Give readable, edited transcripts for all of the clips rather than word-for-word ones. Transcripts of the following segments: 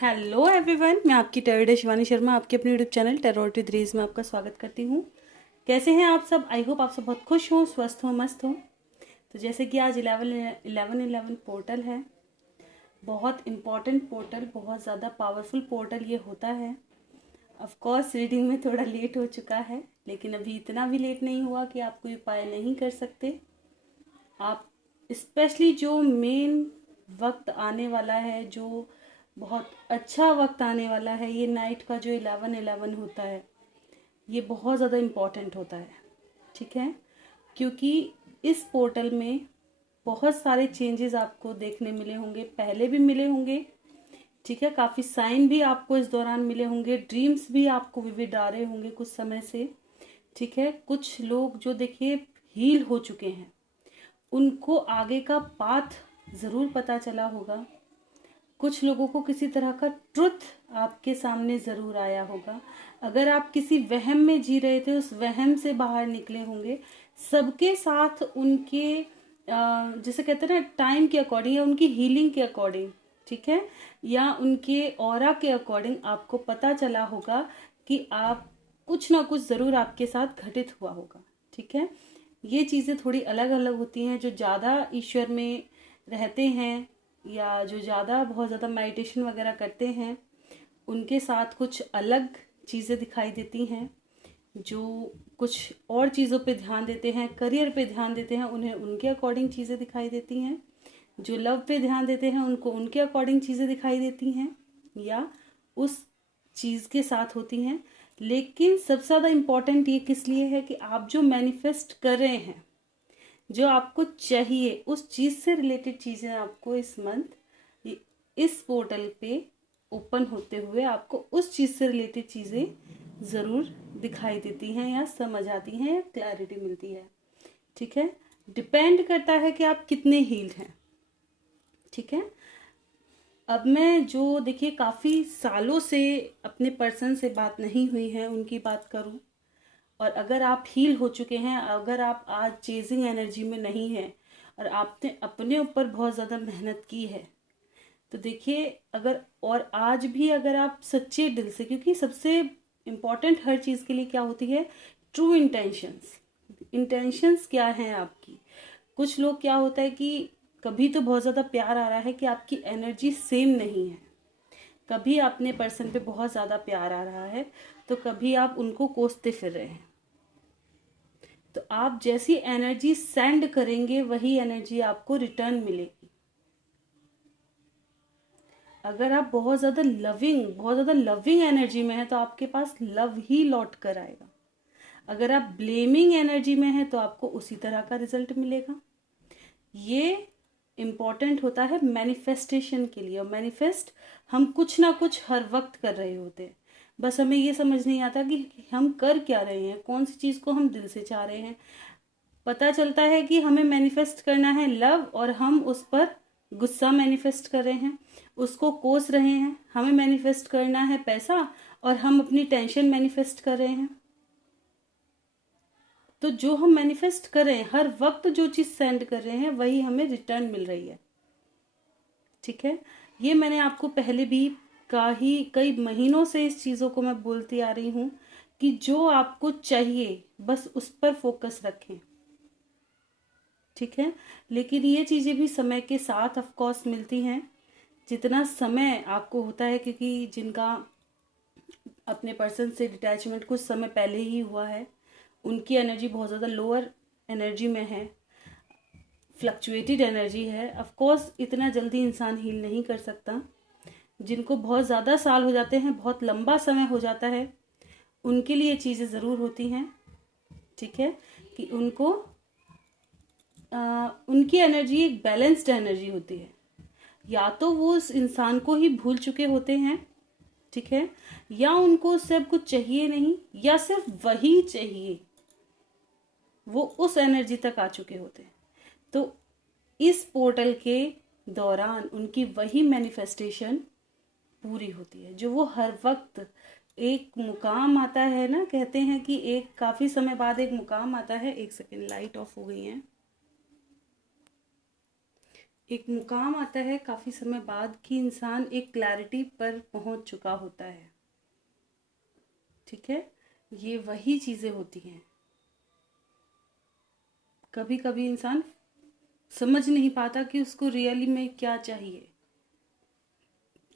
Hello everyone, मैं आपकी terror Shivani Sharma आपके अपने यूट्यूब चैनल टेरर विद रीज में आपका स्वागत करती हूँ। कैसे हैं आप सब? आई होप आप सब बहुत खुश हों, स्वस्थ हों, मस्त हों। तो जैसे कि आज 11/11 पोर्टल है, बहुत इम्पॉर्टेंट पोर्टल, बहुत ज़्यादा पावरफुल पोर्टल ये होता है। ऑफ कोर्स रीडिंग में थोड़ा लेट हो चुका है, लेकिन अभी इतना भी लेट नहीं हुआ कि आप कोई उपाय नहीं कर सकते। आप स्पेशली जो मेन वक्त आने वाला है, जो बहुत अच्छा वक्त आने वाला है, ये नाइट का जो 11/11 होता है, ये बहुत ज़्यादा इम्पॉर्टेंट होता है। ठीक है, क्योंकि इस पोर्टल में बहुत सारे चेंजेस आपको देखने मिले होंगे, पहले भी मिले होंगे। ठीक है, काफ़ी साइन भी आपको इस दौरान मिले होंगे, ड्रीम्स भी आपको विविड आ रहे होंगे कुछ समय से। ठीक है, कुछ लोग जो देखिए हील हो चुके हैं, उनको आगे का पाथ ज़रूर पता चला होगा। कुछ लोगों को किसी तरह का ट्रुथ आपके सामने ज़रूर आया होगा। अगर आप किसी वहम में जी रहे थे, उस वहम से बाहर निकले होंगे। सबके साथ उनके जैसे कहते हैं ना, टाइम के अकॉर्डिंग या उनकी हीलिंग के अकॉर्डिंग, ठीक है, या उनके ऑरा के अकॉर्डिंग आपको पता चला होगा कि आप कुछ ना कुछ ज़रूर आपके साथ घटित हुआ होगा। ठीक है, ये चीज़ें थोड़ी अलग अलग होती हैं। जो ज़्यादा ईश्वर में रहते हैं या जो ज़्यादा बहुत ज़्यादा मेडिटेशन वगैरह करते हैं, उनके साथ कुछ अलग चीज़ें दिखाई देती हैं। जो कुछ और चीज़ों पे ध्यान देते हैं, करियर पे ध्यान देते हैं, उन्हें उनके अकॉर्डिंग चीज़ें दिखाई देती हैं। जो लव पे ध्यान देते हैं, उनको उनके अकॉर्डिंग चीज़ें दिखाई देती हैं या उस चीज़ के साथ होती हैं। लेकिन सबसे ज़्यादा इम्पॉर्टेंट ये किस लिए है कि आप जो मैनिफेस्ट कर रहे हैं, जो आपको चाहिए, उस चीज़ से रिलेटेड चीज़ें आपको इस मंथ इस पोर्टल पे ओपन होते हुए आपको उस चीज़ से रिलेटेड चीज़ें ज़रूर दिखाई देती हैं या समझ आती हैं या क्लैरिटी मिलती है। ठीक है, डिपेंड करता है कि आप कितने हील्ड हैं। ठीक है, अब मैं जो देखिए काफ़ी सालों से अपने पर्सन से बात नहीं हुई है, उनकी बात करूं, और अगर आप हील हो चुके हैं, अगर आप आज चेजिंग एनर्जी में नहीं हैं और आपने अपने ऊपर बहुत ज़्यादा मेहनत की है, तो देखिए अगर और आज भी अगर आप सच्चे दिल से, क्योंकि सबसे इम्पॉर्टेंट हर चीज़ के लिए क्या होती है, ट्रू इंटेंशंस। इंटेंशंस क्या हैं आपकी? कुछ लोग क्या होता है कि कभी तो बहुत ज़्यादा प्यार आ रहा है कि आपकी एनर्जी सेम नहीं है, कभी अपने पर्सन पे बहुत ज़्यादा प्यार आ रहा है तो कभी आप उनको कोसते फिर रहे हैं। तो आप जैसी एनर्जी सेंड करेंगे वही एनर्जी आपको रिटर्न मिलेगी। अगर आप बहुत ज़्यादा लविंग एनर्जी में है तो आपके पास लव ही लौट कर आएगा। अगर आप ब्लेमिंग एनर्जी में है तो आपको उसी तरह का रिजल्ट मिलेगा। ये इम्पॉर्टेंट होता है मैनिफेस्टेशन के लिए, और मैनिफेस्ट हम कुछ ना कुछ हर वक्त कर रहे होते हैं। बस हमें ये समझ नहीं आता कि हम कर क्या रहे हैं, कौन सी चीज़ को हम दिल से चाह रहे हैं। पता चलता है कि हमें मैनिफेस्ट करना है लव, और हम उस पर गुस्सा मैनिफेस्ट कर रहे हैं, उसको कोस रहे हैं। हमें मैनिफेस्ट करना है पैसा, और हम अपनी टेंशन मैनिफेस्ट कर रहे हैं। तो जो हम मैनिफेस्ट कर रहे हैं, हर वक्त जो चीज़ सेंड कर रहे हैं, वही हमें रिटर्न मिल रही है। ठीक है, ये मैंने आपको पहले भी कई महीनों से इस चीज़ों को मैं बोलती आ रही हूँ कि जो आपको चाहिए बस उस पर फोकस रखें। ठीक है, लेकिन ये चीज़ें भी समय के साथ ऑफ कोर्स मिलती हैं। जितना समय आपको होता है, क्योंकि जिनका अपने पर्सन से डिटैचमेंट कुछ समय पहले ही हुआ है, उनकी एनर्जी बहुत ज़्यादा लोअर एनर्जी में है, फ्लक्चुएटेड एनर्जी है। ऑफ कोर्स इतना जल्दी इंसान हील नहीं कर सकता। जिनको बहुत ज़्यादा साल हो जाते हैं, बहुत लंबा समय हो जाता है, उनके लिए चीज़ें ज़रूर होती हैं। ठीक है, कि उनकी एनर्जी एक बैलेंस्ड एनर्जी होती है। या तो वो उस इंसान को ही भूल चुके होते हैं, ठीक है, या उनको सब कुछ चाहिए नहीं, या सिर्फ वही चाहिए, वो उस एनर्जी तक आ चुके होते हैं। तो इस पोर्टल के दौरान उनकी वही मैनिफेस्टेशन पूरी होती है, जो वो हर वक्त एक मुकाम आता है ना, कहते हैं कि एक काफ़ी समय बाद एक मुकाम आता है। एक सेकेंड, लाइट ऑफ हो गई है। एक मुकाम आता है काफ़ी समय बाद कि इंसान एक क्लैरिटी पर पहुंच चुका होता है। ठीक है, ये वही चीज़ें होती हैं। कभी कभी इंसान समझ नहीं पाता कि उसको रियली में क्या चाहिए।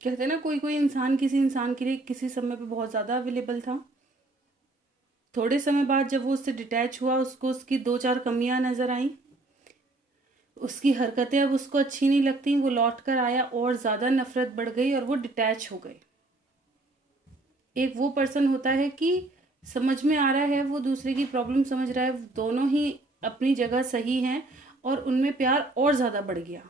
कहते हैं ना, कोई कोई इंसान किसी इंसान के लिए किसी समय पे बहुत ज़्यादा अवेलेबल था, थोड़े समय बाद जब वो उससे डिटैच हुआ, उसको उसकी 2-4 कमियां नज़र आई, उसकी हरकतें अब उसको अच्छी नहीं लगती, वो लौट कर आया और ज़्यादा नफरत बढ़ गई और वो डिटैच हो गए। एक वो पर्सन होता है कि समझ में आ रहा है, वो दूसरे की प्रॉब्लम समझ रहा है, दोनों ही अपनी जगह सही हैं और उनमें प्यार और ज़्यादा बढ़ गया।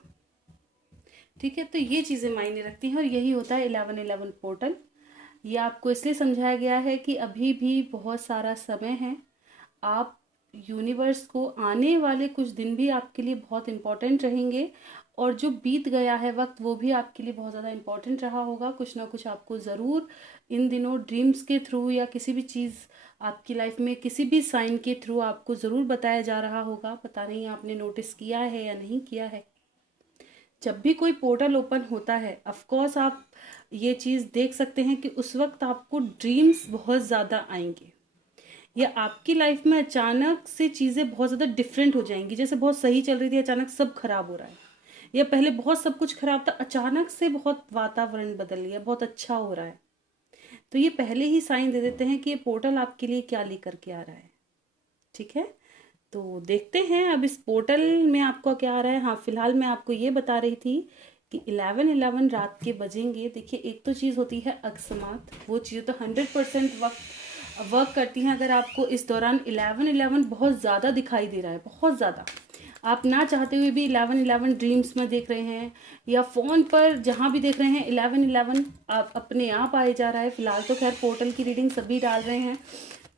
ठीक है, तो ये चीज़ें मायने रखती हैं और यही होता है 1111 पोर्टल। ये आपको इसलिए समझाया गया है कि अभी भी बहुत सारा समय है। आप यूनिवर्स को आने वाले कुछ दिन भी आपके लिए बहुत इम्पोर्टेंट रहेंगे और जो बीत गया है वक्त वो भी आपके लिए बहुत ज़्यादा इम्पोर्टेंट रहा होगा। कुछ ना कुछ आपको ज़रूर इन दिनों ड्रीम्स के थ्रू या किसी भी चीज़ आपकी लाइफ में किसी भी साइन के थ्रू आपको ज़रूर बताया जा रहा होगा। पता नहीं आपने नोटिस किया है या नहीं किया है। जब भी कोई पोर्टल ओपन होता है, ऑफ कोर्स आप ये चीज़ देख सकते हैं कि उस वक्त आपको ड्रीम्स बहुत ज़्यादा आएंगे या आपकी लाइफ में अचानक से चीज़ें बहुत ज़्यादा डिफरेंट हो जाएंगी। जैसे बहुत सही चल रही थी, अचानक सब खराब हो रहा है, या पहले बहुत सब कुछ खराब था, अचानक से बहुत वातावरण बदल गया, बहुत अच्छा हो रहा है। तो ये पहले ही साइन दे देते हैं कि ये पोर्टल आपके लिए क्या लेकर के आ रहा है। ठीक है, तो देखते हैं अब इस पोर्टल में आपको क्या आ रहा है। हाँ, फिलहाल मैं आपको ये बता रही थी कि 11:11 रात के बजेंगे। देखिए, एक तो चीज़ होती है अकस्मात, वो चीज़ तो 100% वक्त वर्क करती हैं। अगर आपको इस दौरान 11:11 बहुत ज़्यादा दिखाई दे रहा है, बहुत ज़्यादा, आप ना चाहते हुए भी 11:11 ड्रीम्स में देख रहे हैं या फ़ोन पर जहाँ भी देख रहे हैं 11:11 आप अपने आप आए जा रहा है। फिलहाल तो खैर पोर्टल की रीडिंग सभी डाल रहे हैं,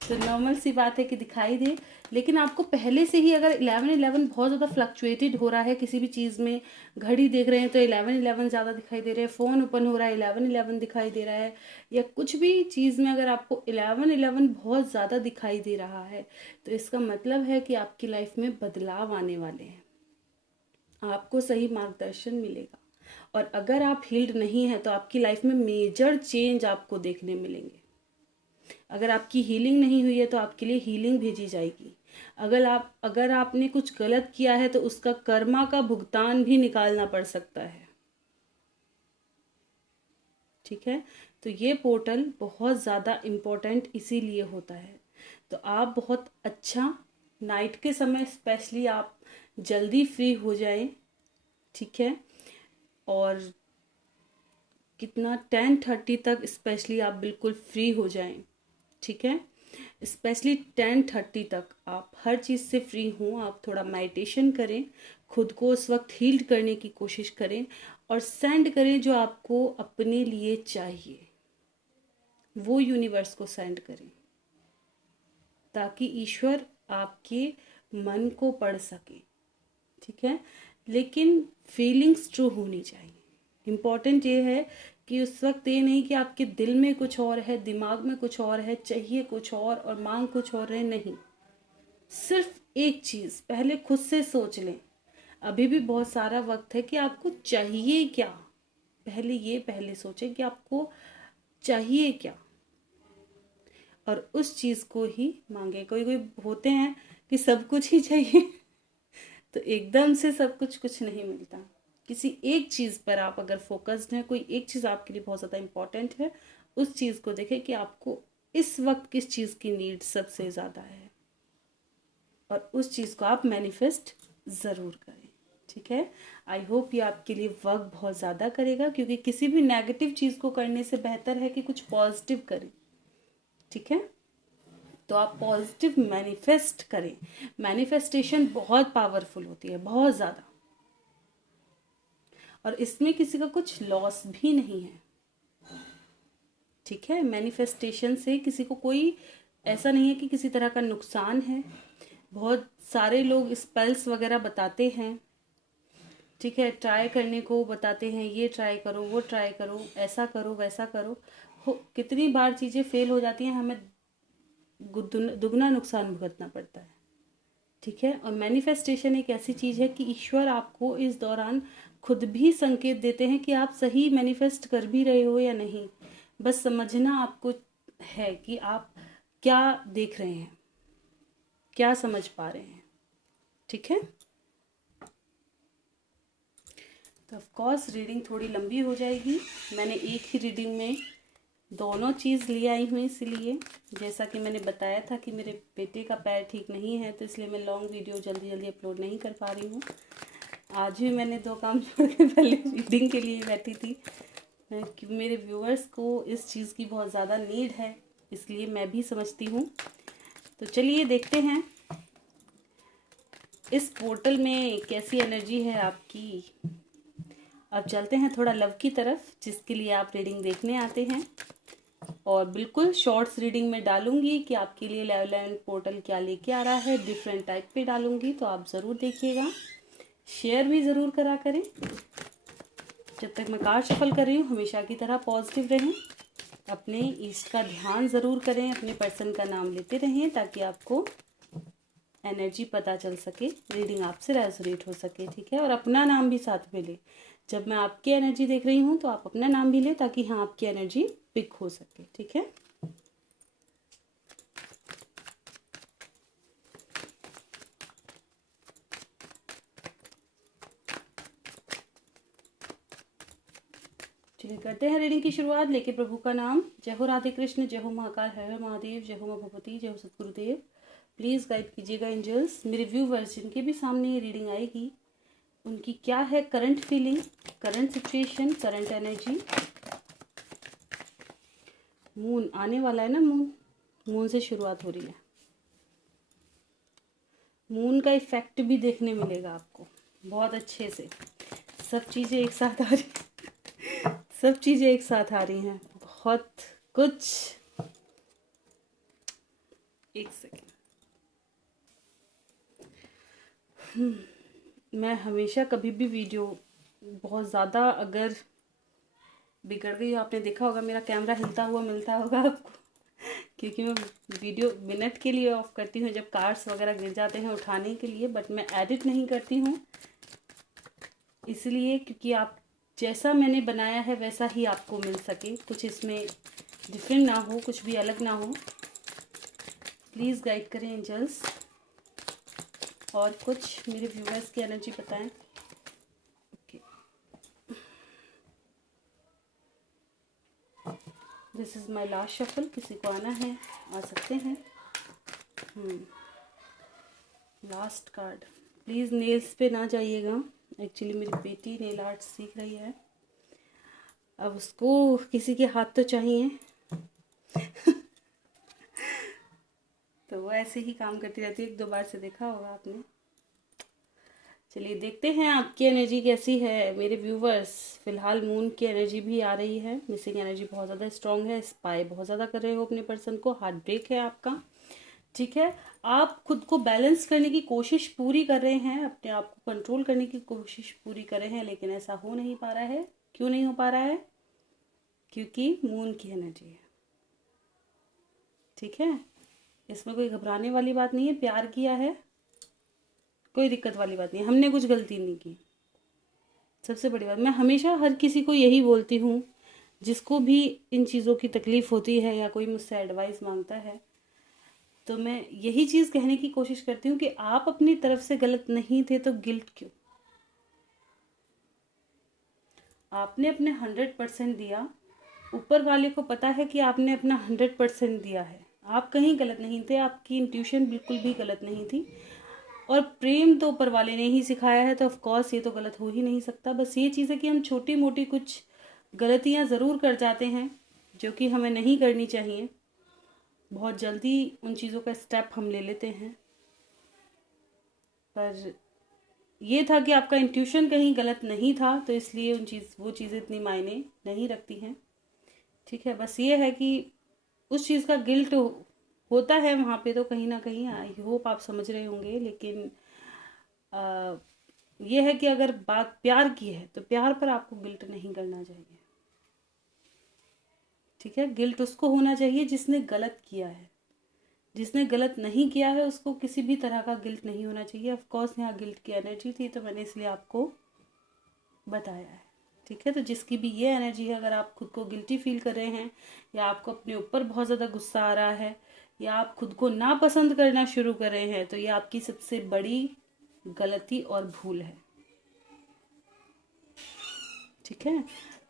तो नॉर्मल सी बात है कि दिखाई दे। लेकिन आपको पहले से ही अगर 11:11 बहुत ज़्यादा फ्लक्चुएटेड हो रहा है किसी भी चीज़ में, घड़ी देख रहे हैं तो 11:11 ज़्यादा दिखाई दे रहे हैं, फ़ोन ओपन हो रहा है 11:11 दिखाई दे रहा है, या कुछ भी चीज़ में अगर आपको 11:11 बहुत ज़्यादा दिखाई दे रहा है, तो इसका मतलब है कि आपकी लाइफ में बदलाव आने वाले हैं, आपको सही मार्गदर्शन मिलेगा। और अगर आप हील्ड नहीं हैं तो आपकी लाइफ में मेजर चेंज आपको देखने मिलेंगे। अगर आपकी हीलिंग नहीं हुई है तो आपके लिए हीलिंग भेजी जाएगी। अगर आपने कुछ गलत किया है तो उसका कर्मा का भुगतान भी निकालना पड़ सकता है। ठीक है, तो ये पोर्टल बहुत ज़्यादा इम्पोर्टेंट इसीलिए होता है। तो आप बहुत अच्छा नाइट के समय स्पेशली आप जल्दी फ्री हो जाएं। ठीक है, और कितना 10:30 तक स्पेशली आप बिल्कुल फ्री हो जाएं। ठीक है, स्पेशली 10:30 तक आप हर चीज़ से फ्री हों। आप थोड़ा मेडिटेशन करें, खुद को उस वक्त हील्ड करने की कोशिश करें और सेंड करें जो आपको अपने लिए चाहिए, वो यूनिवर्स को सेंड करें ताकि ईश्वर आपके मन को पढ़ सके। ठीक है, लेकिन फीलिंग्स ट्रू होनी चाहिए। इम्पॉर्टेंट ये है कि उस वक्त ये नहीं कि आपके दिल में कुछ और है, दिमाग में कुछ और है, चाहिए कुछ और मांग कुछ और है। नहीं, सिर्फ एक चीज़ पहले खुद से सोच लें। अभी भी बहुत सारा वक्त है कि आपको चाहिए क्या, पहले सोचें कि आपको चाहिए क्या और उस चीज़ को ही मांगे। कोई कोई होते हैं कि सब कुछ ही चाहिए तो एकदम से सब कुछ नहीं मिलता। किसी एक चीज़ पर आप अगर फोकस्ड हैं, कोई एक चीज़ आपके लिए बहुत ज़्यादा इम्पोर्टेंट है, उस चीज़ को देखें कि आपको इस वक्त किस चीज़ की नीड सबसे ज़्यादा है और उस चीज़ को आप मैनिफेस्ट ज़रूर करें। ठीक है, आई होप ये आपके लिए वर्क बहुत ज़्यादा करेगा, क्योंकि किसी भी नेगेटिव चीज़ को करने से बेहतर है कि कुछ पॉजिटिव करें। ठीक है, तो आप पॉजिटिव मैनिफेस्ट करें। मैनिफेस्टेशन बहुत पावरफुल होती है, बहुत ज़्यादा, और इसमें किसी का कुछ लॉस भी नहीं है। ठीक है, मैनिफेस्टेशन से किसी को कोई ऐसा नहीं है कि किसी तरह का नुकसान है। बहुत सारे लोग स्पेल्स वगैरह बताते हैं, ठीक है, ट्राई करने को बताते हैं, ये ट्राई करो, वो ट्राई करो, ऐसा करो, वैसा करो। कितनी बार चीज़ें फेल हो जाती हैं, हमें दुगना नुकसान भुगतना पड़ता है। ठीक है, और मैनिफेस्टेशन एक ऐसी चीज़ है कि ईश्वर आपको इस दौरान खुद भी संकेत देते हैं कि आप सही मैनिफेस्ट कर भी रहे हो या नहीं। बस समझना आपको है कि आप क्या देख रहे हैं, क्या समझ पा रहे हैं। ठीक है, तो ऑफ कोर्स रीडिंग थोड़ी लंबी हो जाएगी। मैंने एक ही रीडिंग में दोनों चीज़ ले आई हूँ, इसलिए जैसा कि मैंने बताया था कि मेरे बेटे का पैर ठीक नहीं है, तो इसलिए मैं लॉन्ग वीडियो जल्दी जल्दी अपलोड नहीं कर पा रही हूँ। आज भी मैंने 2 काम छोड़ के पहले रीडिंग के लिए बैठी थी कि मेरे व्यूअर्स को इस चीज़ की बहुत ज़्यादा नीड है, इसलिए मैं भी समझती हूँ। तो चलिए देखते हैं इस पोर्टल में कैसी एनर्जी है आपकी। अब चलते हैं थोड़ा लव की तरफ, जिसके लिए आप रीडिंग देखने आते हैं। और बिल्कुल शॉर्ट्स रीडिंग में डालूंगी कि आपके लिए लेवल एंड पोर्टल क्या लेके आ रहा है, डिफरेंट टाइप पे डालूंगी, तो आप ज़रूर देखिएगा। शेयर भी ज़रूर करा करें। जब तक मैं कार्ड शफल कर रही हूँ हमेशा की तरह पॉजिटिव रहें, अपने ईस्ट का ध्यान ज़रूर करें, अपने पर्सन का नाम लेते रहें ताकि आपको एनर्जी पता चल सके, रीडिंग आपसे रेजोनेट हो सके। ठीक है, और अपना नाम भी साथ में ले। जब मैं आपकी एनर्जी देख रही हूँ तो आप अपना नाम भी लें ताकि हाँ आपकी एनर्जी पिक हो सके। ठीक है, चलिए करते हैं रीडिंग की शुरुआत। लेके प्रभु का नाम। जय हो राधे कृष्ण, जय हो महाकाल, हर हर महादेव, जय हो माँ भगवती, जय हो सतगुरुदेव। प्लीज़ गाइड कीजिएगा एंजल्स। मेरे व्यूवर्स जिनके भी सामने ये रीडिंग आएगी उनकी क्या है current feeling, current situation, current energy. Moon आने वाला है ना, मून से शुरुआत हो रही है। मून का इफेक्ट भी देखने मिलेगा आपको बहुत अच्छे से। सब चीज़ें एक साथ आ रही सब चीज़ें एक साथ आ रही हैं, बहुत कुछ। एक सेकेंड, मैं हमेशा कभी भी वीडियो बहुत ज़्यादा अगर बिगड़ गई, आपने देखा होगा मेरा कैमरा हिलता हुआ मिलता होगा आपको, क्योंकि मैं वीडियो मिनट के लिए ऑफ करती हूँ जब कार्ड्स वगैरह गिर जाते हैं उठाने के लिए, बट मैं एडिट नहीं करती हूँ इसलिए क्योंकि आप जैसा मैंने बनाया है वैसा ही आपको मिल सके, कुछ इसमें डिफरेंट ना हो, कुछ भी अलग ना हो। प्लीज़ गाइड करें एंजल्स। और कुछ मेरे व्यूअर्स की एनर्जी बताएं। Okay, this is my last shuffle. किसी को आना है आ सकते हैं। Last card. प्लीज़ नेल्स पे ना जाइएगा, एक्चुअली मेरी बेटी नेल आर्ट सीख रही है, अब उसको किसी के हाथ तो चाहिए तो वो ऐसे ही काम करती रहती है, 1-2 बार से देखा होगा आपने। चलिए देखते हैं आपकी एनर्जी कैसी है मेरे व्यूवर्स। फिलहाल मून की एनर्जी भी आ रही है, मिसिंग एनर्जी बहुत ज़्यादा स्ट्रांग है, स्पाई बहुत ज़्यादा कर रहे हो अपने पर्सन को, हार्ट ब्रेक है आपका। ठीक है, आप खुद को बैलेंस करने की कोशिश पूरी कर रहे हैं, अपने आप को कंट्रोल करने की कोशिश पूरी कर रहे हैं, लेकिन ऐसा हो नहीं पा रहा है। क्यों नहीं हो पा रहा है? क्योंकि मून की एनर्जी है। ठीक है, इसमें कोई घबराने वाली बात नहीं है। प्यार किया है, कोई दिक्कत वाली बात नहीं है, हमने कुछ गलती नहीं की। सबसे बड़ी बात, मैं हमेशा हर किसी को यही बोलती हूँ जिसको भी इन चीज़ों की तकलीफ़ होती है या कोई मुझसे एडवाइस मांगता है, तो मैं यही चीज़ कहने की कोशिश करती हूँ कि आप अपनी तरफ से गलत नहीं थे तो गिल्ट क्यों? आपने अपने 100% दिया, ऊपर वाले को पता है कि आपने अपना 100% दिया है, आप कहीं गलत नहीं थे, आपकी इंट्यूशन बिल्कुल भी गलत नहीं थी। और प्रेम तो ऊपर वाले ने ही सिखाया है, तो ऑफ कोर्स ये तो गलत हो ही नहीं सकता। बस ये चीज़ है कि हम छोटी मोटी कुछ गलतियाँ ज़रूर कर जाते हैं जो कि हमें नहीं करनी चाहिए, बहुत जल्दी उन चीज़ों का स्टेप हम ले लेते हैं। पर ये था कि आपका इंट्यूशन कहीं गलत नहीं था, तो इसलिए वो चीज़ें इतनी मायने नहीं रखती हैं। ठीक है, बस ये है कि उस चीज़ का गिल्ट होता है वहाँ पे, तो कहीं ना कहीं आई होप आप समझ रहे होंगे। लेकिन ये है कि अगर बात प्यार की है तो प्यार पर आपको गिल्ट नहीं करना चाहिए। ठीक है, गिल्ट उसको होना चाहिए जिसने गलत किया है, जिसने गलत नहीं किया है उसको किसी भी तरह का गिल्ट नहीं होना चाहिए। ऑफ कोर्स यहाँ गिल्ट की एनर्जी थी, तो मैंने इसलिए आपको बताया है। ठीक है, तो जिसकी भी ये एनर्जी है, अगर आप खुद को गिल्टी फील कर रहे हैं या आपको अपने ऊपर बहुत ज़्यादा गुस्सा आ रहा है या आप खुद को नापसंद करना शुरू कर रहे हैं, तो ये आपकी सबसे बड़ी गलती और भूल है। ठीक है,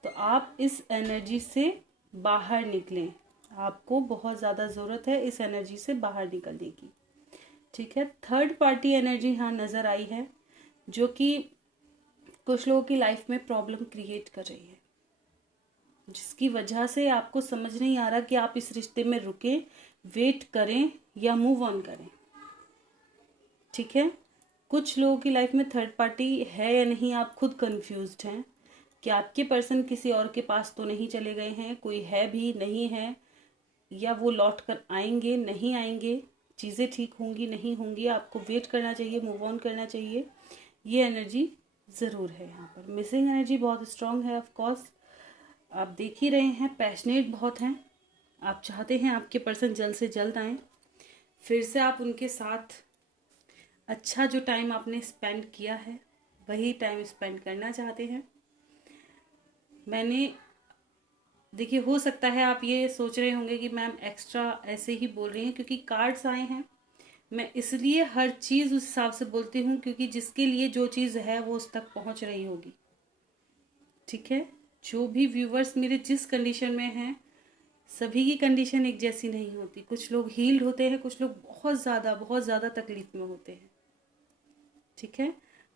तो आप इस एनर्जी से बाहर निकलें। आपको बहुत ज़्यादा ज़रूरत है इस एनर्जी से बाहर निकलने की। ठीक है, थर्ड पार्टी एनर्जी यहाँ नज़र आई है, जो कि कुछ लोगों की लाइफ में प्रॉब्लम क्रिएट कर रही है, जिसकी वजह से आपको समझ नहीं आ रहा कि आप इस रिश्ते में रुकें, वेट करें या मूव ऑन करें। ठीक है, कुछ लोगों की लाइफ में थर्ड पार्टी है या नहीं, आप खुद कंफ्यूज्ड हैं कि आपके पर्सन किसी और के पास तो नहीं चले गए हैं, कोई है भी नहीं है, या वो लौट कर आएंगे नहीं आएंगे, चीज़ें ठीक होंगी नहीं होंगी, आपको वेट करना चाहिए, मूव ऑन करना चाहिए। ये एनर्जी ज़रूर है यहाँ पर। मिसिंग एनर्जी बहुत स्ट्रांग है। ऑफ कोर्स आप देख ही रहे हैं, पैशनेट बहुत हैं, आप चाहते हैं आपके पर्सन जल्द से जल्द आएँ, फिर से आप उनके साथ अच्छा जो टाइम आपने स्पेंड किया है वही टाइम स्पेंड करना चाहते हैं। मैंने देखिए, हो सकता है आप ये सोच रहे होंगे कि मैम एक्स्ट्रा ऐसे ही बोल रही हैं क्योंकि कार्ड्स आए हैं। मैं इसलिए हर चीज़ उस हिसाब से बोलती हूँ क्योंकि जिसके लिए जो चीज़ है वो उस तक पहुँच रही होगी। ठीक है, जो भी व्यूवर्स मेरे जिस कंडीशन में हैं, सभी की कंडीशन एक जैसी नहीं होती। कुछ लोग हील्ड होते हैं, कुछ लोग बहुत ज़्यादा तकलीफ में होते हैं। ठीक है,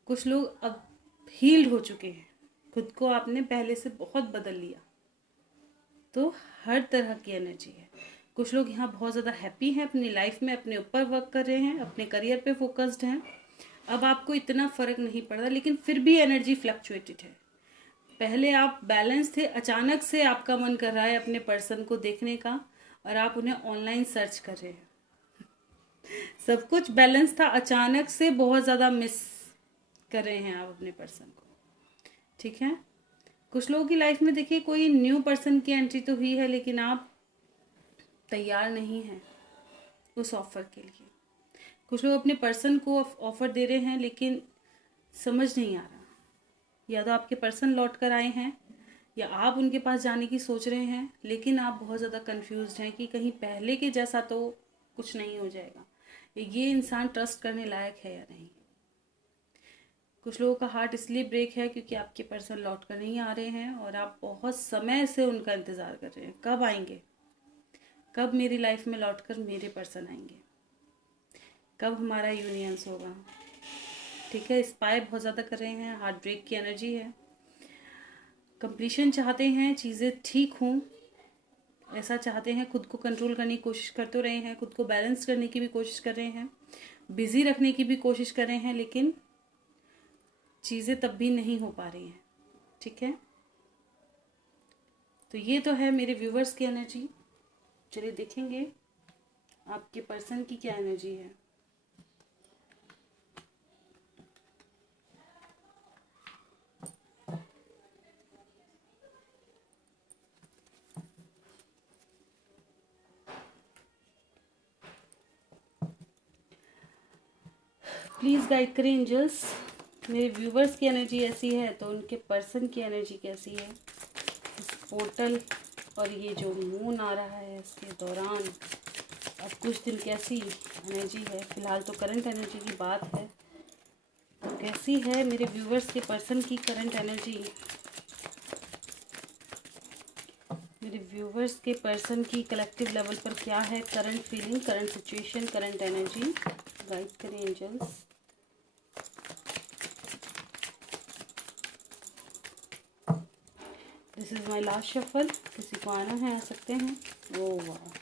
कुछ लोग अब हील्ड हो चुके हैं, खुद को आपने पहले से बहुत बदल लिया। तो हर तरह की एनर्जी है। कुछ लोग यहाँ बहुत ज़्यादा हैप्पी हैं अपनी लाइफ में, अपने ऊपर वर्क कर रहे हैं, अपने करियर पे फोकस्ड हैं। अब आपको इतना फ़र्क नहीं पड़ रहा, लेकिन फिर भी एनर्जी फ्लक्चुएटेड है। पहले आप बैलेंस थे, अचानक से आपका मन कर रहा है अपने पर्सन को देखने का और आप उन्हें ऑनलाइन सर्च कर रहे हैं। सब कुछ बैलेंस था, अचानक से बहुत ज़्यादा मिस कर रहे हैं आप अपने पर्सन को। ठीक है, कुछ लोगों की लाइफ में देखिए कोई न्यू पर्सन की एंट्री तो हुई है, लेकिन आप तैयार नहीं हैं उस ऑफ़र के लिए। कुछ लोग अपने पर्सन को ऑफ़र दे रहे हैं, लेकिन समझ नहीं आ रहा, या तो आपके पर्सन लौट कर आए हैं या आप उनके पास जाने की सोच रहे हैं, लेकिन आप बहुत ज़्यादा कंफ्यूज्ड हैं कि कहीं पहले के जैसा तो कुछ नहीं हो जाएगा, ये इंसान ट्रस्ट करने लायक है या नहीं। कुछ लोगों का हार्ट इसलिए ब्रेक है क्योंकि आपके पर्सन लौट कर नहीं आ रहे हैं और आप बहुत समय से उनका इंतज़ार कर रहे हैं, कब आएंगे, कब मेरी लाइफ में लौट कर मेरे पर्सन आएंगे, कब हमारा यूनियंस होगा। ठीक है, स्पाई बहुत ज़्यादा कर रहे हैं, हार्ट ब्रेक की एनर्जी है, कंप्लीशन चाहते हैं, चीज़ें ठीक हों ऐसा चाहते हैं, खुद को कंट्रोल करने की कोशिश कर तो रहे हैं, खुद को बैलेंस करने की भी कोशिश कर रहे हैं, बिज़ी रखने की भी कोशिश कर रहे हैं, लेकिन चीज़ें तब भी नहीं हो पा रही हैं। ठीक है, तो ये तो है मेरे व्यूवर्स की एनर्जी। चलिए देखेंगे आपके पर्सन की क्या एनर्जी है। प्लीज़ गाइड करें एंजल्स, मेरे व्यूवर्स की एनर्जी ऐसी है तो उनके पर्सन की एनर्जी कैसी है इस पोर्टल और ये जो मून आ रहा है इसके दौरान। अब कुछ दिन कैसी एनर्जी है, फिलहाल तो करंट एनर्जी की बात है, तो कैसी है मेरे व्यूवर्स के पर्सन की करंट एनर्जी। मेरे व्यूवर्स के पर्सन की कलेक्टिव लेवल पर क्या है current feeling, current situation, current energy, guide करें angels. This is my last shuffle, किसी को आना है आ सकते हैं। ओ वाह,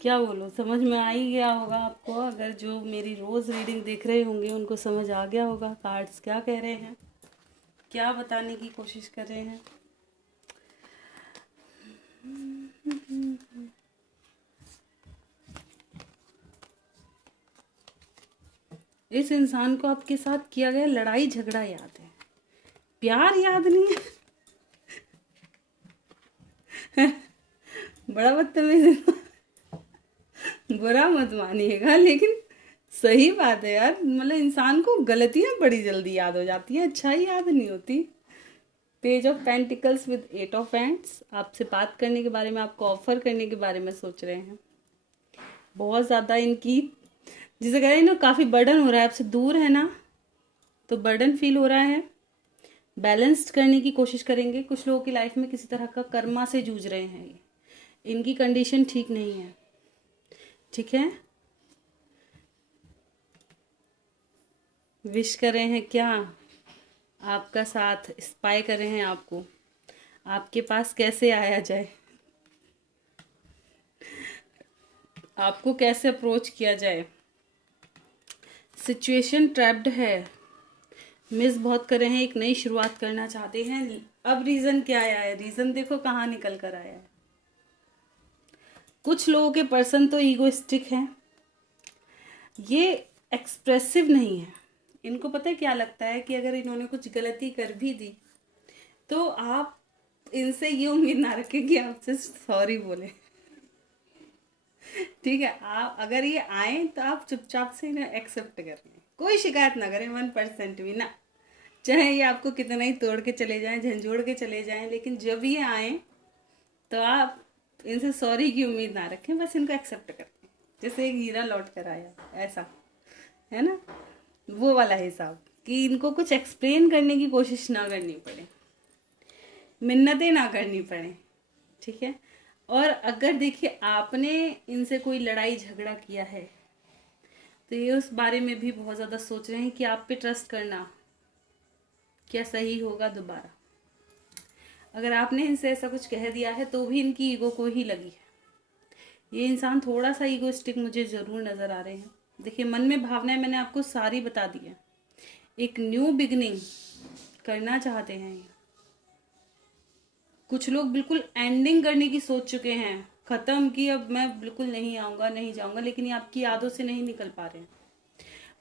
क्या बोलो, समझ में आ ही गया होगा आपको। अगर जो मेरी रोज़ रीडिंग देख रहे होंगे उनको समझ आ गया होगा कार्ड्स क्या कह रहे हैं, क्या बताने की कोशिश कर रहे हैं। इस इंसान को आपके साथ किया गया लड़ाई झगड़ा याद है, प्यार याद नहीं है। बड़ा बदतमीज, बुरा मत मानिएगा, लेकिन सही बात है यार, मतलब इंसान को गलतियां बड़ी जल्दी याद हो जाती हैं, अच्छाई याद नहीं होती। Page of pentacles with eight of hands, आपसे बात करने के बारे में, आपको ऑफर करने के बारे में सोच रहे हैं। बहुत ज़्यादा इनकी, जिसे कह रहे हैं ना, काफ़ी बर्डन हो रहा है, आपसे दूर है ना, तो बर्डन फील हो रहा है। बैलेंस्ड करने की कोशिश करेंगे। कुछ लोगों की लाइफ में किसी तरह का कर्मा से जूझ रहे हैं ये, इनकी कंडीशन ठीक नहीं है। ठीक है, विश कर रहे हैं क्या, आपका साथ स्पाई कर रहे हैं आपको, आपके पास कैसे आया जाए, आपको कैसे अप्रोच किया जाए। सिचुएशन ट्रैप्ड है, मिस बहुत कर रहे हैं, एक नई शुरुआत करना चाहते हैं। अब रीज़न क्या आया है, रीज़न देखो कहाँ निकल कर आया है। कुछ लोगों के पर्सन तो ईगोइस्टिक हैं, ये एक्सप्रेसिव नहीं है। इनको पता है क्या लगता है कि अगर इन्होंने कुछ गलती कर भी दी तो आप इनसे ये उम्मीद ना रखें कि आपसे सॉरी बोले। ठीक है, आप अगर ये आए तो आप चुपचाप से इन्हें एक्सेप्ट कर लें, कोई शिकायत ना करें 1% भी ना, चाहे ये आपको कितना ही तोड़ के चले जाएं, झंझोड़ के चले जाएं, लेकिन जब ये आए तो आप इनसे सॉरी की उम्मीद ना रखें, बस इनको एक्सेप्ट कर लें, जैसे एक हीरा लौट कर आया, ऐसा है ना, वो वाला हिसाब, कि इनको कुछ एक्सप्लेन करने की कोशिश ना करनी पड़े, मिन्नतें ना करनी पड़े। ठीक है, और अगर देखिए आपने इनसे कोई लड़ाई झगड़ा किया है तो ये उस बारे में भी बहुत ज़्यादा सोच रहे हैं कि आप पे ट्रस्ट करना क्या सही होगा दोबारा। अगर आपने इनसे ऐसा कुछ कह दिया है तो भी इनकी ईगो को ही लगी है। ये इंसान थोड़ा सा ईगोइस्टिक मुझे ज़रूर नज़र आ रहे हैं। देखिए मन में भावनाएं मैंने आपको सारी बता दी है, एक न्यू बिगनिंग करना चाहते हैं ये। कुछ लोग बिल्कुल एंडिंग करने की सोच चुके हैं, ख़त्म की, अब मैं बिल्कुल नहीं आऊँगा, नहीं जाऊँगा, लेकिन ये आपकी यादों से नहीं निकल पा रहे हैं।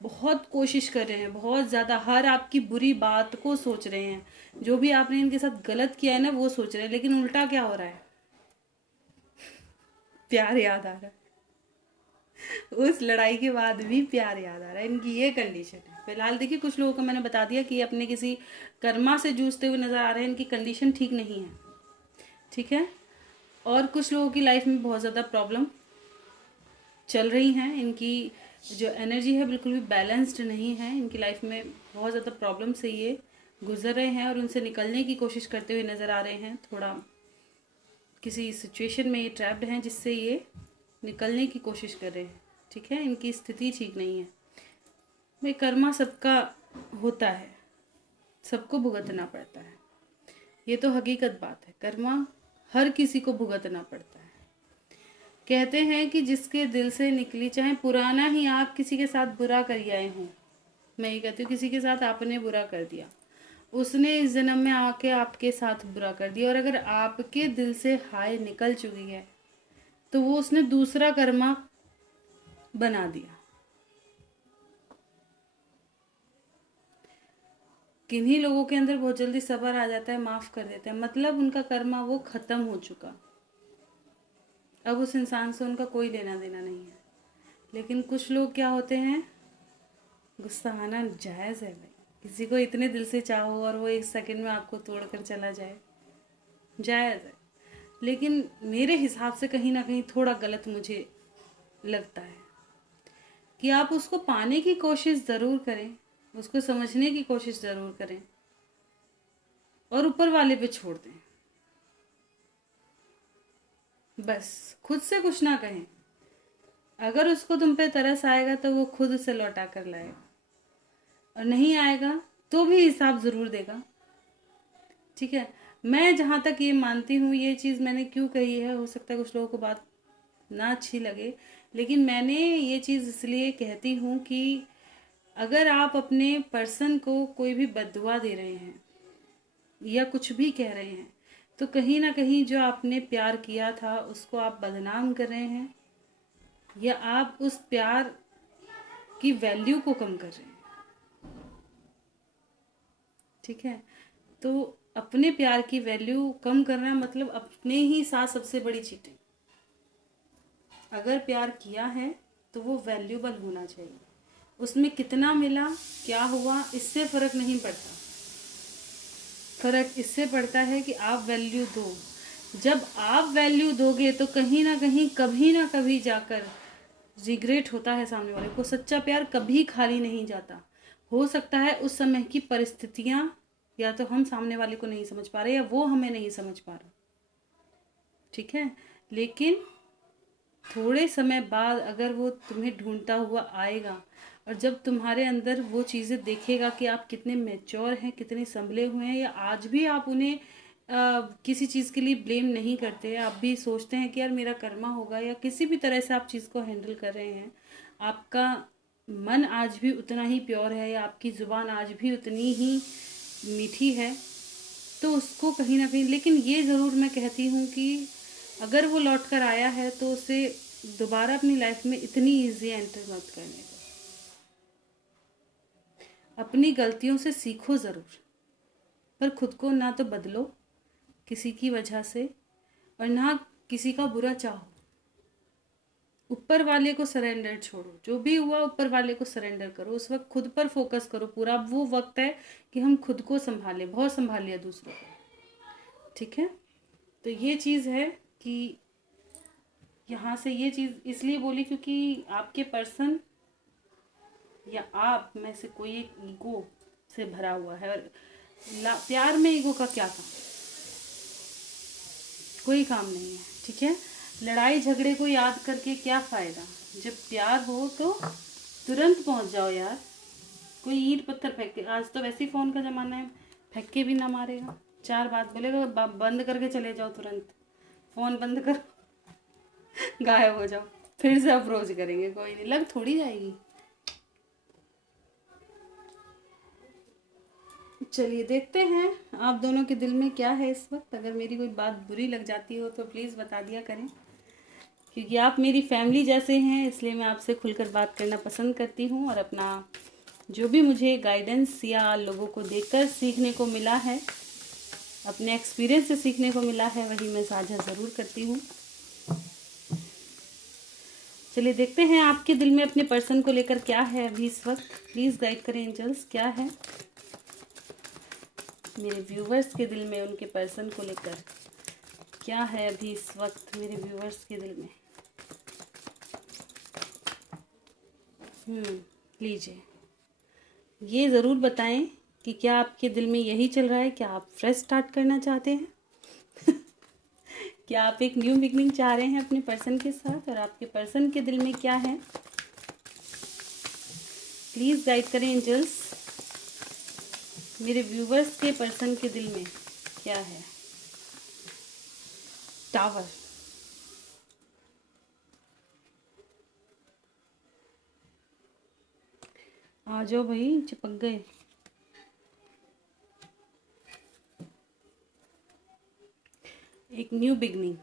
बहुत कोशिश कर रहे हैं, बहुत ज़्यादा, हर आपकी बुरी बात को सोच रहे हैं, जो भी आपने इनके साथ गलत किया है ना वो सोच रहे हैं, लेकिन उल्टा क्या हो रहा है, प्यार याद आ रहा है। उस लड़ाई के बाद भी प्यार याद आ रहा है, इनकी ये कंडीशन है। फिलहाल देखिए कुछ लोगों को मैंने बता दिया कि अपने किसी कर्मा से जूझते हुए नजर आ रहे हैं, इनकी कंडीशन ठीक नहीं है। ठीक है, और कुछ लोगों की लाइफ में बहुत ज़्यादा प्रॉब्लम चल रही हैं, इनकी जो एनर्जी है बिल्कुल भी बैलेंस्ड नहीं है, इनकी लाइफ में बहुत ज़्यादा प्रॉब्लम से ये गुजर रहे हैं और उनसे निकलने की कोशिश करते हुए नज़र आ रहे हैं। थोड़ा किसी सिचुएशन में ये ट्रैप्ड हैं जिससे ये निकलने की कोशिश कर रहे हैं। ठीक है, इनकी स्थिति ठीक नहीं है। भाई कर्मा सबका होता है, सबको भुगतना पड़ता है, ये तो हकीकत बात है, कर्मा हर किसी को भुगतना पड़ता है। कहते हैं कि जिसके दिल से निकली, चाहे पुराना ही आप किसी के साथ बुरा कर आए हों, मैं ये कहती हूँ किसी के साथ आपने बुरा कर दिया, उसने इस जन्म में आके आपके साथ बुरा कर दिया, और अगर आपके दिल से हाय निकल चुकी है तो वो उसने दूसरा कर्मा बना दिया। किन्हीं लोगों के अंदर बहुत जल्दी सब्र आ जाता है, माफ कर देते हैं, मतलब उनका कर्मा वो खत्म हो चुका, अब उस इंसान से उनका कोई लेना देना नहीं है। लेकिन कुछ लोग क्या होते हैं, गुस्सा आना जायज़ है भाई, किसी को इतने दिल से चाहो और वो एक सेकंड में आपको तोड़ कर चला जाए, जायज़ है, लेकिन मेरे हिसाब से कहीं ना कहीं थोड़ा गलत मुझे लगता है कि आप उसको पाने की कोशिश ज़रूर करें, उसको समझने की कोशिश ज़रूर करें और ऊपर वाले पे छोड़ दें, बस खुद से कुछ ना कहें। अगर उसको तुम पे तरस आएगा तो वो खुद से लौटा कर लाएगा, और नहीं आएगा तो भी हिसाब ज़रूर देगा। ठीक है, मैं जहाँ तक ये मानती हूँ, ये चीज़ मैंने क्यों कही है, हो सकता है कुछ लोगों को बात ना अच्छी लगे, लेकिन मैंने ये चीज़ इसलिए कहती हूँ कि अगर आप अपने पर्सन को कोई भी बद्दुआ दे रहे हैं या कुछ भी कह रहे हैं, तो कहीं ना कहीं जो आपने प्यार किया था उसको आप बदनाम कर रहे हैं, या आप उस प्यार की वैल्यू को कम कर रहे हैं। ठीक है, तो अपने प्यार की वैल्यू कम करना मतलब अपने ही साथ सबसे बड़ी चीटिंग। अगर प्यार किया है तो वो वैल्यूबल होना चाहिए, उसमें कितना मिला, क्या हुआ, इससे फ़र्क नहीं पड़ता। फ़र्क इससे पड़ता है कि आप वैल्यू दो। जब आप वैल्यू दोगे तो कहीं ना कहीं, कभी ना कभी जाकर रिग्रेट होता है सामने वाले को। सच्चा प्यार कभी खाली नहीं जाता। हो सकता है उस समय की परिस्थितियां, या तो हम सामने वाले को नहीं समझ पा रहे, या वो हमें नहीं समझ पा रहा, ठीक है, लेकिन थोड़े समय बाद अगर वो तुम्हें ढूंढता हुआ आएगा, और जब तुम्हारे अंदर वो चीज़ें देखेगा कि आप कितने मैच्योर हैं, कितने संभले हुए हैं, या आज भी आप उन्हें किसी चीज़ के लिए ब्लेम नहीं करते, आप भी सोचते हैं कि यार मेरा कर्मा होगा, या किसी भी तरह से आप चीज़ को हैंडल कर रहे हैं, आपका मन आज भी उतना ही प्योर है, या आपकी ज़ुबान आज भी उतनी ही मीठी है, तो उसको कहीं ना कहीं, लेकिन ये ज़रूर मैं कहती हूँ कि अगर वो लौट कर आया है तो उसे दोबारा अपनी लाइफ में इतनी ईजी एंटर मत करने दो। अपनी गलतियों से सीखो ज़रूर, पर खुद को ना तो बदलो किसी की वजह से, और ना किसी का बुरा चाहो। ऊपर वाले को सरेंडर छोड़ो, जो भी हुआ ऊपर वाले को सरेंडर करो। उस वक्त खुद पर फोकस करो पूरा। वो वक्त है कि हम खुद को संभालें। बहुत संभाल लिया दूसरों को, ठीक है। तो ये चीज़ है कि यहाँ से ये चीज़ इसलिए बोली क्योंकि आपके पर्सन या आप में से कोई एक ईगो से भरा हुआ है, और प्यार में ईगो का क्या काम, कोई काम नहीं है, ठीक है। लड़ाई झगड़े को याद करके क्या फ़ायदा। जब प्यार हो तो तुरंत पहुंच जाओ यार। कोई ईंट पत्थर फेंक के, आज तो वैसे ही फ़ोन का ज़माना है, फेंक के भी ना मारेगा, 4 बात बोलेगा, बंद करके चले जाओ तुरंत, फ़ोन बंद करो, गायब हो जाओ, फिर से अप्रोच करेंगे, कोई नहीं, लग थोड़ी जाएगी। चलिए देखते हैं आप दोनों के दिल में क्या है इस वक्त। अगर मेरी कोई बात बुरी लग जाती हो तो प्लीज़ बता दिया करें, क्योंकि आप मेरी फैमिली जैसे हैं, इसलिए मैं आपसे खुलकर बात करना पसंद करती हूँ। और अपना जो भी मुझे गाइडेंस या लोगों को देखकर सीखने को मिला है, अपने एक्सपीरियंस से सीखने को मिला है, वही मैं साझा ज़रूर करती हूँ। चलिए देखते हैं आपके दिल में अपने पर्सन को लेकर क्या है अभी इस वक्त। प्लीज़ गाइड करें एंजल्स, क्या है मेरे व्यूवर्स के दिल में उनके पर्सन को लेकर, क्या है अभी इस वक्त मेरे व्यूवर्स के दिल में। लीजिए, ये ज़रूर बताएं कि क्या आपके दिल में यही चल रहा है, क्या आप फ्रेश स्टार्ट करना चाहते हैं क्या आप एक न्यू बिगनिंग चाह रहे हैं अपने पर्सन के साथ, और आपके पर्सन के दिल में क्या है। प्लीज़ गाइड करें एंजल्स, मेरे व्यूवर्स के पर्सन के दिल में क्या है। टावर, आ जाओ भाई, चिपक गए। एक न्यू बिगनिंग,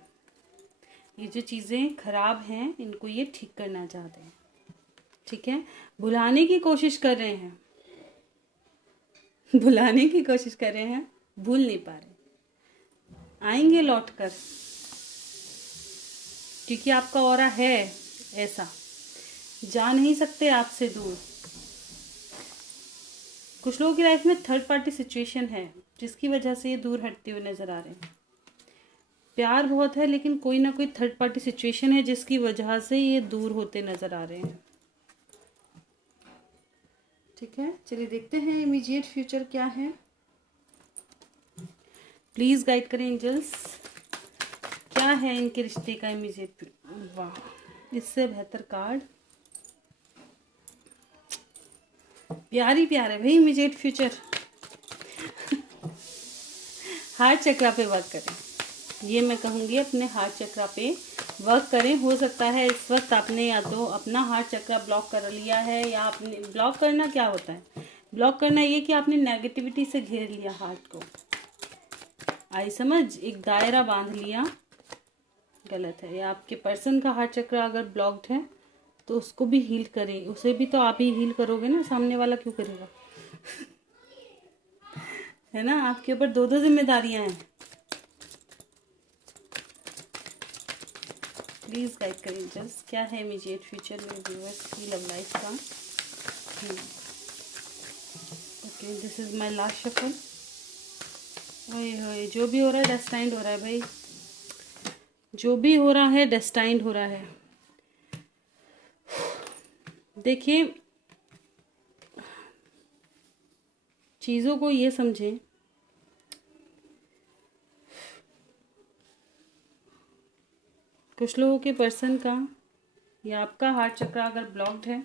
ये जो चीज़ें खराब हैं इनको ये ठीक करना चाहते हैं, ठीक है। भुलाने की कोशिश कर रहे हैं, भुलाने की कोशिश कर रहे हैं, भूल नहीं पा रहे। आएंगे लौट कर, क्योंकि आपका ऑरा है ऐसा, जा नहीं सकते आपसे दूर। कुछ लोगों की लाइफ में थर्ड पार्टी सिचुएशन है, जिसकी वजह से ये दूर हटते हुए नजर आ रहे हैं। प्यार बहुत है, लेकिन कोई ना कोई थर्ड पार्टी सिचुएशन है जिसकी वजह से ये दूर होते नजर आ रहे हैं, ठीक है। चलिए देखते हैं इमीडिएट फ्यूचर क्या है। प्लीज गाइड करें एंजल्स, क्या है इनके रिश्ते का इमीडिएट। वाह, इससे बेहतर कार्ड, प्यार ही प्यार है भाई। इमीडिएट फ्यूचर हार्ट चक्रा पे वर्क करें, ये मैं कहूँगी, अपने हार्ट चक्रा पे वर्क करें। हो सकता है इस वक्त आपने या तो अपना हार्ट चक्रा ब्लॉक कर लिया है, या आपने ब्लॉक करना क्या होता है, ब्लॉक करना ये कि आपने नेगेटिविटी से घेर लिया हार्ट को, आई समझ, एक दायरा बांध लिया, गलत है। या आपके पर्सन का हार्ट चक्रा अगर ब्लॉक्ड है तो उसको भी हील करें, उसे भी तो आप ही हील करोगे ना, सामने वाला क्यों करेगा है ना, आपके ऊपर दो दो जिम्मेदारियां हैं। प्लीज़ गाइड करें जस्ट, क्या है इमीडिएट फ्यूचर में व्यूअर्स की लव लाइफ का। Okay, this is my last shuffle. ओए होए, जो भी हो रहा है डेस्टाइंड हो रहा है भाई, जो भी हो रहा है डेस्टाइंड हो रहा है। देखिए, चीज़ों को ये समझें, कुछ लोगों के पर्सन का या आपका हार्ट चक्र अगर ब्लॉक्ड है,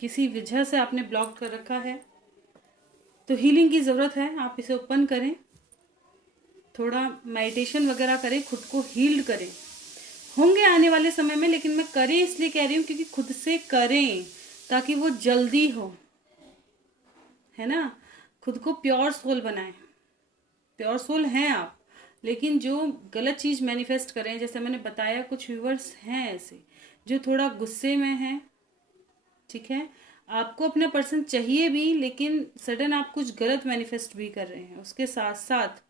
किसी वजह से आपने ब्लॉक कर रखा है, तो हीलिंग की ज़रूरत है। आप इसे ओपन करें, थोड़ा मेडिटेशन वगैरह करें, खुद को हील्ड करें। होंगे आने वाले समय में, लेकिन मैं करें इसलिए कह रही हूँ क्योंकि खुद से करें ताकि वो जल्दी हो, है ना। खुद को प्योर सोल बनाएं। प्योर सोल हैं आप, लेकिन जो गलत चीज़ मैनिफेस्ट करें, जैसे मैंने बताया कुछ व्यूवर्स हैं ऐसे जो थोड़ा गुस्से में हैं, ठीक है। आपको अपना पर्सन चाहिए भी, लेकिन सडन आप कुछ गलत मैनिफेस्ट भी कर रहे हैं, उसके साथ साथ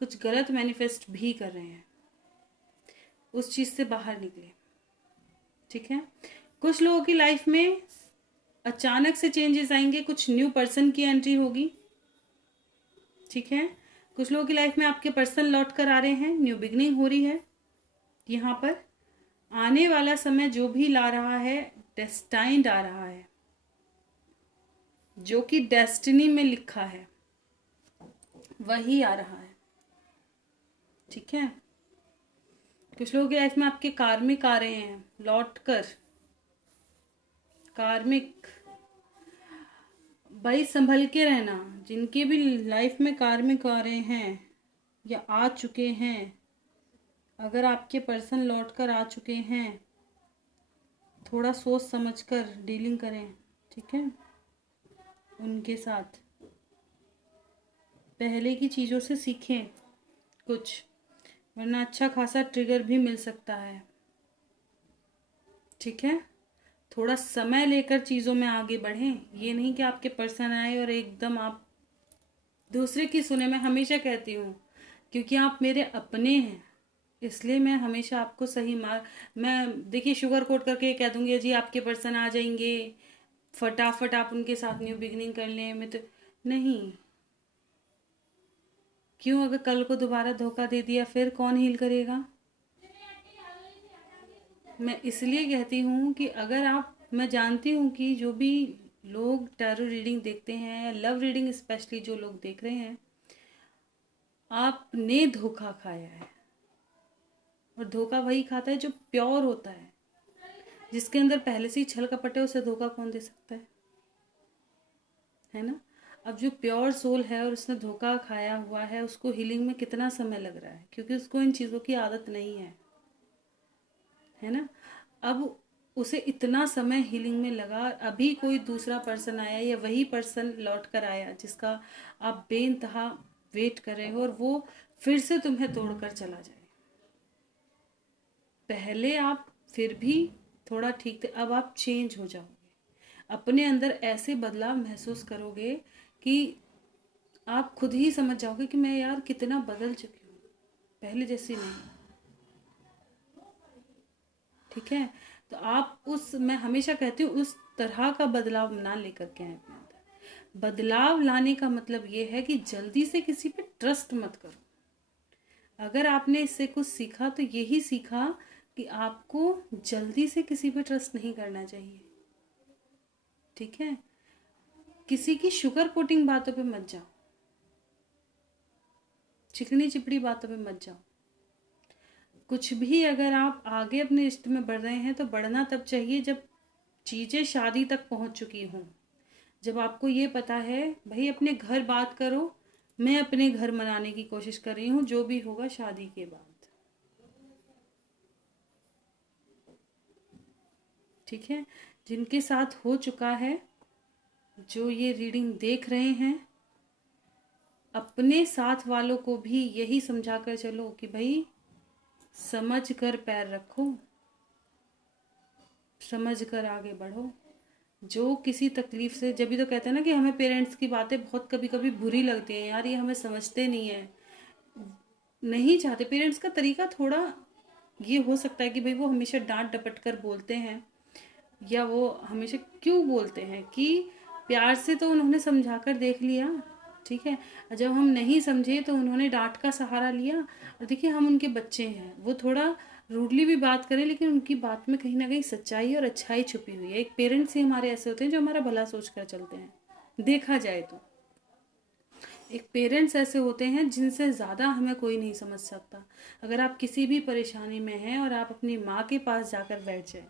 कुछ गलत मैनिफेस्ट भी कर रहे हैं। उस चीज़ से बाहर निकले, ठीक है। कुछ लोगों की लाइफ में अचानक से चेंजेस आएंगे, कुछ न्यू पर्सन की एंट्री होगी, ठीक है। कुछ लोगों की लाइफ में आपके पर्सन लौट कर आ रहे हैं, न्यू बिगनिंग हो रही है। यहाँ पर आने वाला समय जो भी ला रहा है, डेस्टाइंड आ रहा है, जो कि डेस्टिनी में लिखा है वही आ रहा है, ठीक है। कुछ लोगों की लाइफ में आपके कार्मिक आ रहे हैं लौट कर, कार्मिक। भाई संभल के रहना, जिनके भी लाइफ में कार्मिक आ रहे हैं या आ चुके हैं, अगर आपके पर्सन लौट कर आ चुके हैं, थोड़ा सोच समझ कर डीलिंग करें, ठीक है। उनके साथ पहले की चीज़ों से सीखें कुछ, वरना अच्छा खासा ट्रिगर भी मिल सकता है, ठीक है। थोड़ा समय लेकर चीज़ों में आगे बढ़ें। ये नहीं कि आपके पर्सन आए और एकदम आप दूसरे की सुने। मैं हमेशा कहती हूँ, क्योंकि आप मेरे अपने हैं, इसलिए मैं हमेशा आपको सही मैं देखिए शुगर कोट करके कह दूंगी जी आपके पर्सन आ जाएंगे, फटाफट आप उनके साथ न्यू बिगनिंग कर लें। मैं तो नहीं, क्यों? अगर कल को दोबारा धोखा दे दिया फिर कौन हील करेगा? मैं इसलिए कहती हूँ कि अगर आप, मैं जानती हूँ कि जो भी लोग टैरो रीडिंग देखते हैं, लव रीडिंग स्पेशली जो लोग देख रहे हैं, आपने धोखा खाया है। और धोखा वही खाता है जो प्योर होता है। जिसके अंदर पहले से ही छल कपट है, उसे धोखा कौन दे सकता है ना। अब जो प्योर सोल है और उसने धोखा खाया हुआ है, उसको हीलिंग में कितना समय लग रहा है, क्योंकि उसको इन चीज़ों की आदत नहीं है ना। अब उसे इतना समय हीलिंग में लगा, अभी कोई दूसरा पर्सन आया या वही पर्सन लौट कर आया जिसका आप बेइंतहा वेट कर रहे हो, और वो फिर से तुम्हें तोड़कर चला जाए। पहले आप फिर भी थोड़ा ठीक थे, अब आप चेंज हो जाओगे, अपने अंदर ऐसे बदलाव महसूस करोगे कि आप खुद ही समझ जाओगे कि मैं यार कितना बदल चुकी हूँ, पहले जैसी नहीं, ठीक है। तो आप उस, मैं हमेशा कहती हूँ, उस तरह का बदलाव ना लेकर के आए अपने अंदर। बदलाव लाने का मतलब ये है कि जल्दी से किसी पे ट्रस्ट मत करो। अगर आपने इससे कुछ सीखा तो यही सीखा कि आपको जल्दी से किसी पे ट्रस्ट नहीं करना चाहिए, ठीक है। किसी की शुगर कोटिंग बातों पे मत जाओ, चिकनी चिपड़ी बातों पे मत जाओ। कुछ भी अगर आप आगे अपने रिश्ते में बढ़ रहे हैं तो बढ़ना तब चाहिए जब चीज़ें शादी तक पहुंच चुकी हों, जब आपको ये पता है भाई अपने घर बात करो, मैं अपने घर मनाने की कोशिश कर रही हूँ, जो भी होगा शादी के बाद, ठीक है। जिनके साथ हो चुका है, जो ये रीडिंग देख रहे हैं, अपने साथ वालों को भी यही समझा कर चलो कि भाई समझ कर पैर रखो, समझ कर आगे बढ़ो। जो किसी तकलीफ से, जब भी तो कहते हैं ना कि हमें पेरेंट्स की बातें बहुत कभी कभी बुरी लगती हैं, यार ये हमें समझते नहीं है, नहीं चाहते। पेरेंट्स का तरीका थोड़ा ये हो सकता है कि भाई वो हमेशा डांट डपट कर बोलते हैं, या वो हमेशा क्यों बोलते हैं कि प्यार से तो उन्होंने समझा कर देख लिया, ठीक है, जब हम नहीं समझे तो उन्होंने डांट का सहारा लिया। और देखिए हम उनके बच्चे हैं, वो थोड़ा रूडली भी बात करें लेकिन उनकी बात में कहीं ना कहीं सच्चाई और अच्छाई छुपी हुई है। एक पेरेंट्स ही हमारे ऐसे होते हैं जो हमारा भला सोच कर चलते हैं, देखा जाए तो एक पेरेंट्स ऐसे होते हैं जिनसे ज़्यादा हमें कोई नहीं समझ सकता। अगर आप किसी भी परेशानी में हैं और आप अपनी माँ के पास जाकर बैठ जाए,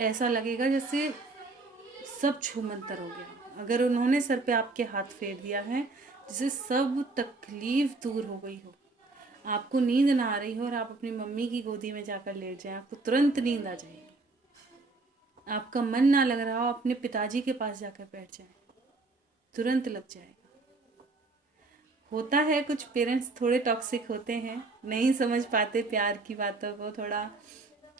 ऐसा लगेगा जैसे सब छूमंतर हो गया। अगर उन्होंने सर पे आपके हाथ फेर दिया है, जिससे सब तकलीफ दूर हो गई हो, आपको नींद ना आ रही हो और आप अपनी मम्मी की गोदी में जाकर लेट जाएं, आपको तुरंत नींद आ जाएगी। आपका मन ना लग रहा हो, अपने पिताजी के पास जाकर बैठ जाएं, तुरंत लग जाएगा। होता है कुछ पेरेंट्स थोड़े टॉक्सिक होते हैं, नहीं समझ पाते प्यार की बातों को, थोड़ा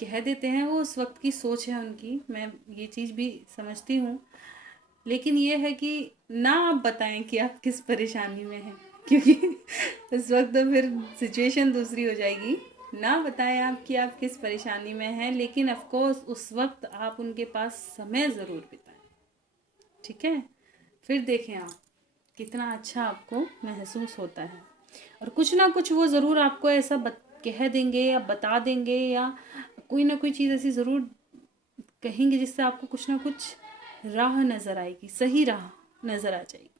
कह देते हैं, वो उस वक्त की सोच है उनकी, मैं ये चीज़ भी समझती हूँ। लेकिन ये है कि ना आप बताएं कि आप किस परेशानी में हैं, क्योंकि उस वक्त तो फिर सिचुएशन दूसरी हो जाएगी। ना बताएं आप कि आप किस परेशानी में हैं, लेकिन ऑफ कोर्स उस वक्त आप उनके पास समय ज़रूर बिताएं, ठीक है। फिर देखें आप कितना अच्छा आपको महसूस होता है। और कुछ ना कुछ वो ज़रूर आपको ऐसा कह देंगे या बता देंगे, या कोई ना कोई चीज़ ऐसी ज़रूर कहेंगे जिससे आपको कुछ ना कुछ राह नज़र आएगी, सही राह नज़र आ जाएगी,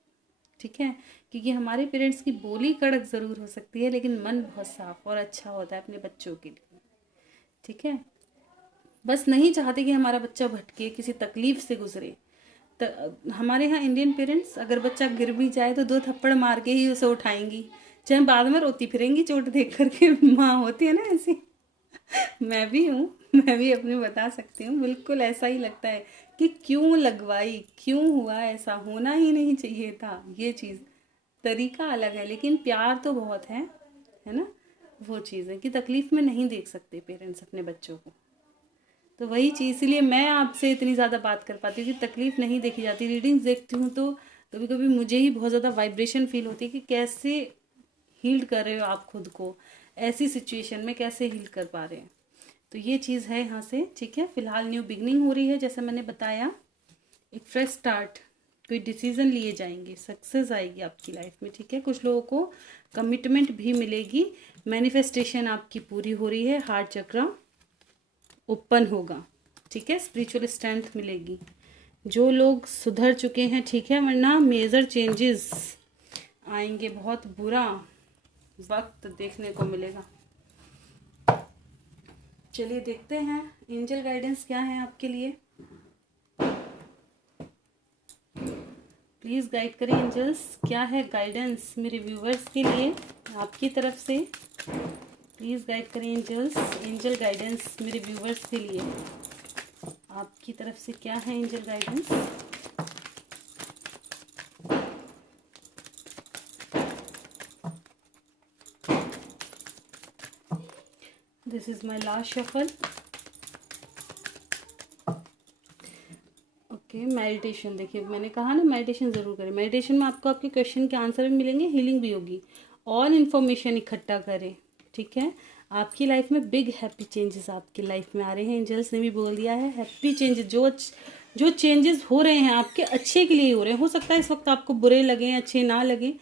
ठीक है। क्योंकि हमारे पेरेंट्स की बोली कड़क ज़रूर हो सकती है लेकिन मन बहुत साफ और अच्छा होता है अपने बच्चों के लिए, ठीक है। बस नहीं चाहते कि हमारा बच्चा भटके, किसी तकलीफ से गुजरे। हमारे यहाँ इंडियन पेरेंट्स अगर बच्चा गिर भी जाए तो 2 थप्पड़ मार के ही उसे उठाएंगी, चाहे बाद में रोती फिरेंगी चोट देख करके। माँ होती है ना ऐसी। मैं भी हूँ, मैं भी अपनी बता सकती हूँ, बिल्कुल ऐसा ही लगता है कि क्यों लगवाई, क्यों हुआ, ऐसा होना ही नहीं चाहिए था। ये चीज़ तरीका अलग है लेकिन प्यार तो बहुत है ना। वो चीज़ है कि तकलीफ़ में नहीं देख सकते पेरेंट्स अपने बच्चों को। तो वही चीज़, इसलिए मैं आपसे इतनी ज़्यादा बात कर पाती हूँ कि तकलीफ़ नहीं देखी जाती। रीडिंग्स देखती हूँ तो कभी कभी मुझे ही बहुत ज़्यादा वाइब्रेशन फील होती है कि कैसे हील कर रहे हो आप खुद को, ऐसी सिचुएशन में कैसे हील कर पा रहे हैं। तो ये चीज़ है यहाँ से, ठीक है। फिलहाल न्यू बिगनिंग हो रही है, जैसे मैंने बताया, एक फ्रेश स्टार्ट, कोई डिसीज़न लिए जाएंगे, सक्सेस आएगी आपकी लाइफ में, ठीक है। कुछ लोगों को कमिटमेंट भी मिलेगी, मैनिफेस्टेशन आपकी पूरी हो रही है, हार्ट चक्र ओपन होगा, ठीक है। स्पिरिचुअल स्ट्रेंथ मिलेगी, जो लोग सुधर चुके हैं, ठीक है, वरना मेजर चेंजेस आएंगे, बहुत बुरा वक्त देखने को मिलेगा। चलिए देखते हैं एंजल गाइडेंस क्या है आपके लिए। प्लीज़ गाइड करें एंजल्स, क्या है गाइडेंस मेरे व्यूवर्स के लिए आपकी तरफ से। प्लीज़ गाइड करें एंजल्स, एंजल गाइडेंस मेरे व्यूवर्स के लिए आपकी तरफ से क्या है angel guidance. This is my last shuffle. Okay, meditation, देखिए मैंने कहा ना मेडिटेशन ज़रूर करें। मेडिटेशन में आपको आपके क्वेश्चन के आंसर भी मिलेंगे, हीलिंग भी होगी, ऑल इन्फॉर्मेशन इकट्ठा करें, ठीक है। आपकी लाइफ में बिग हैप्पी चेंजेस आपकी लाइफ में आ रहे हैं, एंजल्स ने भी बोल दिया है हैप्पी चेंजेस। जो चेंजेस हो रहे हैं आपके अच्छे के लिए हो रहे हैं। हो सकता है इस वक्त आपको बुरे लगें, अच्छे ना लगें,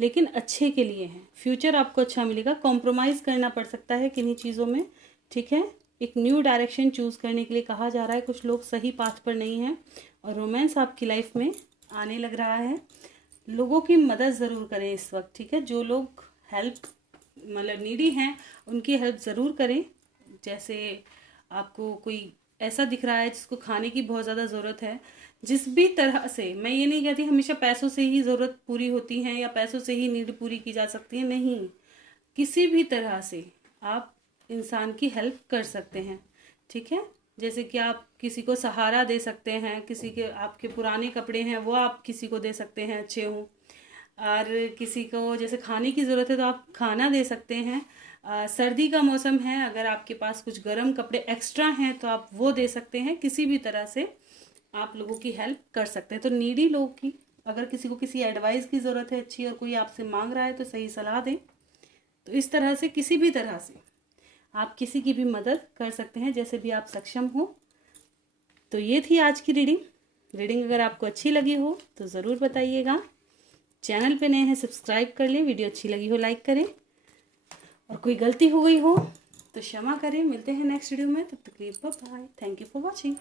लेकिन अच्छे के लिए हैं। फ्यूचर आपको अच्छा मिलेगा। कॉम्प्रोमाइज़ करना पड़ सकता है किन्हीं चीज़ों में, ठीक है। एक न्यू डायरेक्शन चूज़ करने के लिए कहा जा रहा है, कुछ लोग सही पाथ पर नहीं हैं और रोमांस आपकी लाइफ में आने लग रहा है। लोगों की मदद ज़रूर करें इस वक्त, ठीक है। जो लोग हेल्प मतलब नीडी हैं उनकी हेल्प ज़रूर करें। जैसे आपको कोई ऐसा दिख रहा है जिसको खाने की बहुत ज़्यादा ज़रूरत है, जिस भी तरह से, मैं ये नहीं कहती हमेशा पैसों से ही ज़रूरत पूरी होती है या पैसों से ही नीड पूरी की जा सकती है, नहीं, किसी भी तरह से आप इंसान की हेल्प कर सकते हैं, ठीक है। जैसे कि आप किसी को सहारा दे सकते हैं, किसी के आपके पुराने कपड़े हैं वो आप किसी को दे सकते हैं अच्छे हों, और किसी को जैसे खाने की ज़रूरत है तो आप खाना दे सकते हैं। सर्दी का मौसम है, अगर आपके पास कुछ गर्म कपड़े एक्स्ट्रा हैं तो आप वो दे सकते हैं। किसी भी तरह से आप लोगों की हेल्प कर सकते हैं। तो नीडी लोग की, अगर किसी को किसी एडवाइस की ज़रूरत है अच्छी और कोई आपसे मांग रहा है तो सही सलाह दें। तो इस तरह से किसी भी तरह से आप किसी की भी मदद कर सकते हैं जैसे भी आप सक्षम हो। तो ये थी आज की रीडिंग अगर आपको अच्छी लगी हो तो ज़रूर बताइएगा। चैनल पे नए हैं सब्सक्राइब कर लें, वीडियो अच्छी लगी हो लाइक करें, और कोई गलती हो गई हो तो क्षमा करें। मिलते हैं नेक्स्ट वीडियो में, तब तक के लिए bye bye. Thank you for watching.